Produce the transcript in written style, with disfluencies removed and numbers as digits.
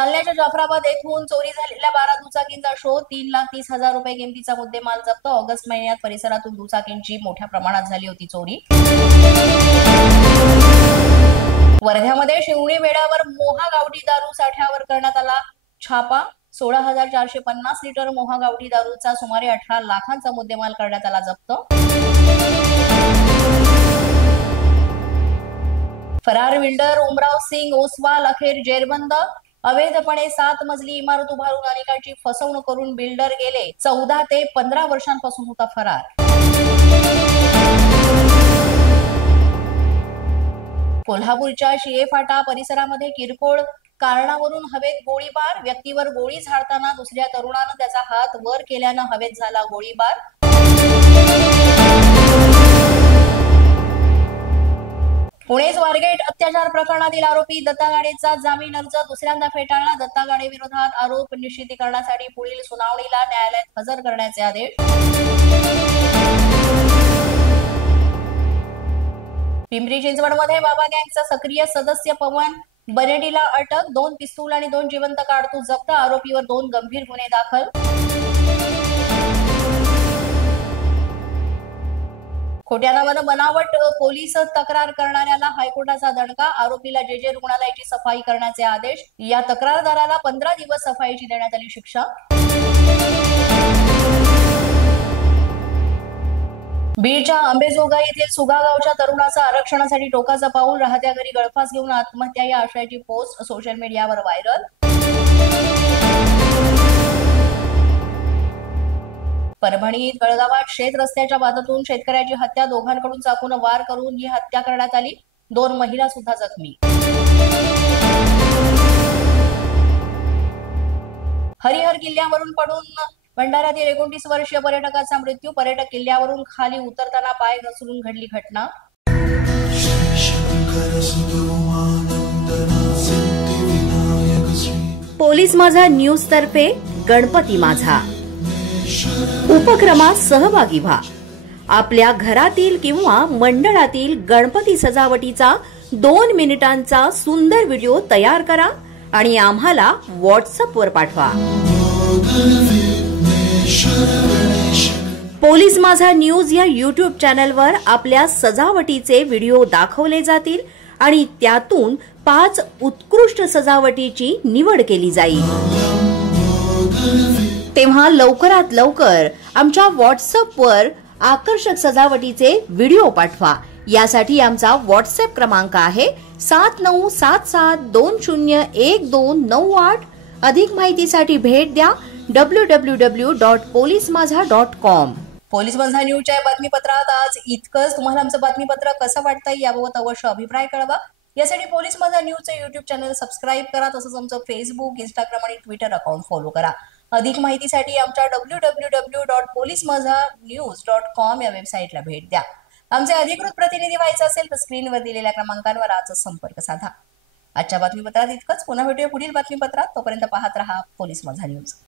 जालन्याच्या जाफराबाद येथून चोरी झालेल्या 12 दुचाकींचा शोध. 3,30,000 रुपये किमतीचा मुद्देमाल जप्त. ऑगस्ट महिन्यात परिसरातून दुचाकींची मोठ्या प्रमाणात झाली होती चोरी. वर्ध्यामध्ये शिवणी मेळ्यावर मोहा गावठी दारू साठ्यावर करण्यात आला छापा. 16,450 लिटर मोहा गावठी दारूचा सुमारे 18 लाखांचा मुद्देमाल करण्यात आला जप्त. फरार बिल्डर उमराव सिंग ओसवाल अखेर जेरबंद. अवैधपणे 7 मजली इमारत उभारून अनेकांची फसवणूक करून बिल्डर गेले 14 ते 15 वर्षांपासून होता फरार. कोल्हापूरच्या शिये फाटा परिसरामध्ये किरकोळ कारणावरून हवेत गोळीबार. व्यक्तीवर गोळी झाडताना दुसऱ्या तरुणानं त्याचा हात वर केल्यानं हवेत झाला गोळीबार. पुणे स्वारगेट अत्याचार प्रकरणातील आरोपी दत्ता गाडेचा जामीन अर्ज दुसऱ्यांदा फेटाळला. दत्ता गाडे विरोधात आरोप निश्चितीकरणासाठी पुढील सुनावणीला न्यायालयात हजर करण्याचे आदेश. पिंपरी चिंचवडमध्ये बाबा गँगचा सक्रिय सदस्य पवन बनेडीला अटक. 2 पिस्तूल आणि 2 जिवंत कारतूस जप्त. आरोपीवर 2 गंभीर गुन्हे दाखल. खोट्या नावानं बनावट पोलीस तक्रार करणाऱ्याला हायकोर्टाचा दणका. आरोपीला जे रुग्णालयाची सफाई करण्याचे आदेश. या तक्रारदाराला 15 दिवस सफाईची देण्यात आली शिक्षा. बीडच्या अंबेजोगाई येथील सुगा गावच्या तरुणाचा आरक्षणासाठी टोकाचा पाऊल. राहत्या घरी गळफास घेऊन आत्महत्या या आशयाची पोस्ट सोशल मीडियावर व्हायरल. परभणीत गळगावात शेत रस्त्याच्या वादातून शेतकऱ्याची हत्या. दोघांकडून चाकून वार करून ही हत्या करण्यात आली. 2 महिला सुद्धा जखमी. हरिहर किल्ल्यावरून पडून भंडाऱ्यातील 29 वर्षीय पर्यटकाचा मृत्यू. पर्यटक किल्ल्यावरून खाली उतरताना पाय घसरून घडली घटना. पोलीस माझा न्यूज तर्फे गणपती माझा उपक्रमात सहभागी व्हा. आपल्या घरातील किंवा मंडळातील गणपती सजावटीचा 2 मिनिटांचा सुंदर व्हिडिओ तयार करा आणि आम्हाला व्हॉट्सअपवर पाठवा. पोलीस माझा न्यूज या YouTube चॅनलवर आपल्या सजावटीचे व्हिडिओ दाखवले जातील आणि त्यातून 5 उत्कृष्ट सजावटीची निवड केली जाईल. तेव्हा लवकरात लवकर आमच्या व्हॉट्सअपवर आकर्षक सजावटीचे व्हिडिओ पाठवा. यासाठी आमचा व्हॉट्सअप क्रमांक आहे 7977201298. अधिक माहितीसाठी भेट द्या www.polismazha.com. पोलीस माझा न्यूजच्या बातमीपत्रात आज इतकंच. तुम्हाला आमचं बातमीपत्र कसं वाटतंय याबाबत अवश्य अभिप्राय कळवा. यासाठी पोलीस माझा न्यूजचे YouTube चॅनल सबस्क्राईब करा. तसंच आमचं फेसबुक, इंस्टाग्राम आणि ट्विटर अकाउंट फॉलो करा. अधिक माहितीसाठी आमच्या www.polismazhanews.com या वेबसाईटला भेट द्या. आमचे अधिकृत प्रतिनिधी व्हायचे असेल तर स्क्रीनवर दिलेल्या क्रमांकांवर आजच संपर्क साधा. आजच्या बातमीपत्रात इतकंच. पुन्हा भेटूया पुढील बातमीपत्रात. तोपर्यंत पाहत रहा पोलीस माझा न्यूज.